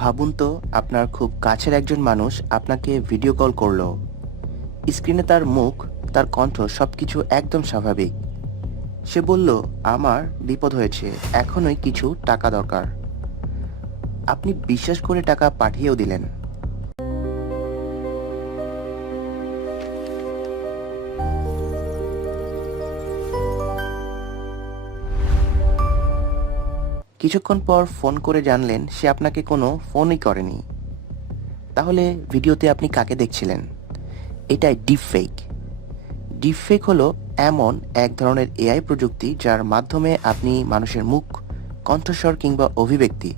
ভাবুন তো আপনার খুব কাছের একজন মানুষ আপনাকে ভিডিও কল করলো। স্ক্রিনে তার মুখ, তার কণ্ঠ সবকিছু একদম স্বাভাবিক। সে বলল, আমার বিপদ হয়েছে, এখনই কিছু টাকা দরকার। আপনি বিশ্বাস করে টাকা পাঠিয়েও দিলেন। কিছুক্ষণ পর ফোন করে জানলেন সে আপনাকে কোনো ফোনই করেনি। তাহলে ভিডিওতে আপনি কাকে দেখছিলেন? এটাই ডিপফেক। ডিপফেক হলো এমন এক ধরনের এআই প্রযুক্তি যার মাধ্যমে আপনি মানুষের মুখ, কণ্ঠস্বর কিংবা অভিব্যক্তি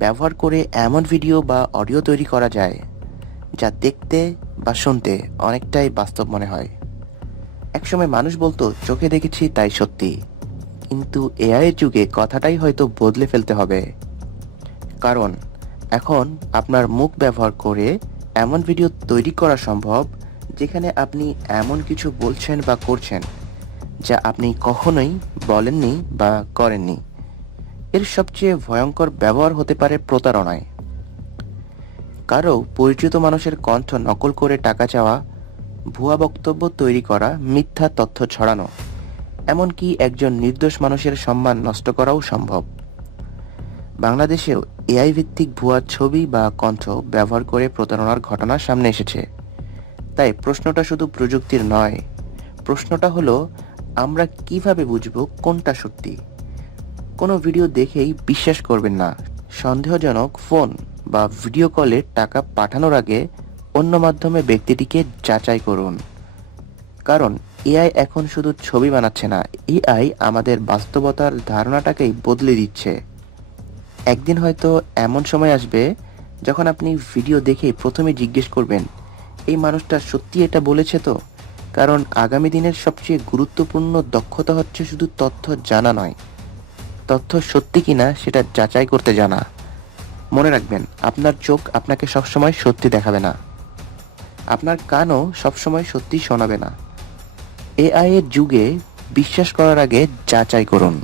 ব্যবহার করে এমন ভিডিও বা অডিও তৈরি করা যায় যা দেখতে বা শুনতে অনেকটাই বাস্তব মনে হয়। একসময় মানুষ বলতো চোখে দেখেছি তাই সত্যি, কিন্তু এআই এর যুগে কথাটাই হয়তো বদলে ফেলতে হবে। কারণ এখন আপনার মুখ ব্যবহার করে এমন ভিডিও তৈরি করা সম্ভব যেখানে আপনি এমন কিছু বলছেন বা করছেন যা আপনি কখনোই বলেননি বা করেননি। এর সবচেয়ে ভয়ঙ্কর ব্যবহার হতে পারে প্রতারণায়। কারো পরিচিত মানুষের কণ্ঠ নকল করে টাকা চাওয়া, ভুয়া বক্তব্য তৈরি করা, মিথ্যা তথ্য ছড়ানো, এমনকি একজন নির্দোষ মানুষের সম্মান নষ্ট করাও সম্ভব। বাংলাদেশেও এআই ভিত্তিক ভুয়া ছবি বা কণ্ঠ ব্যবহার করে প্রতারণার ঘটনা সামনে এসেছে। তাই প্রশ্নটা শুধু প্রযুক্তির নয়, প্রশ্নটা হলো আমরা কিভাবে বুঝব কোনটা সত্যি। কোনো ভিডিও দেখেই বিশ্বাস করবেন না। সন্দেহজনক ফোন বা ভিডিও কলে টাকা পাঠানোর আগে অন্য মাধ্যমে ব্যক্তিটিকে যাচাই করুন। কারণ এআই এখন শুধু ছবি বানাচ্ছে না, এআই আমাদের বাস্তবতার ধারণাটাকেই বদলে দিচ্ছে। একদিন হয়তো এমন সময় আসবে যখন আপনি ভিডিও দেখেই প্রথমে জিজ্ঞেস করবেন, এই মানুষটা সত্যি এটা বলেছে তো? কারণ আগামী দিনের সবচেয়ে গুরুত্বপূর্ণ দক্ষতা হচ্ছে শুধু তথ্য জানা নয়, তথ্য সত্যি কিনা সেটা যাচাই করতে জানা। মনে রাখবেন, আপনার চোখ আপনাকে সবসময় সত্যি দেখাবে না, আপনার কানও সবসময় সত্যি শোনাবে না। এআই এর যুগে বিশ্বাস করার আগে যাচাই করুন।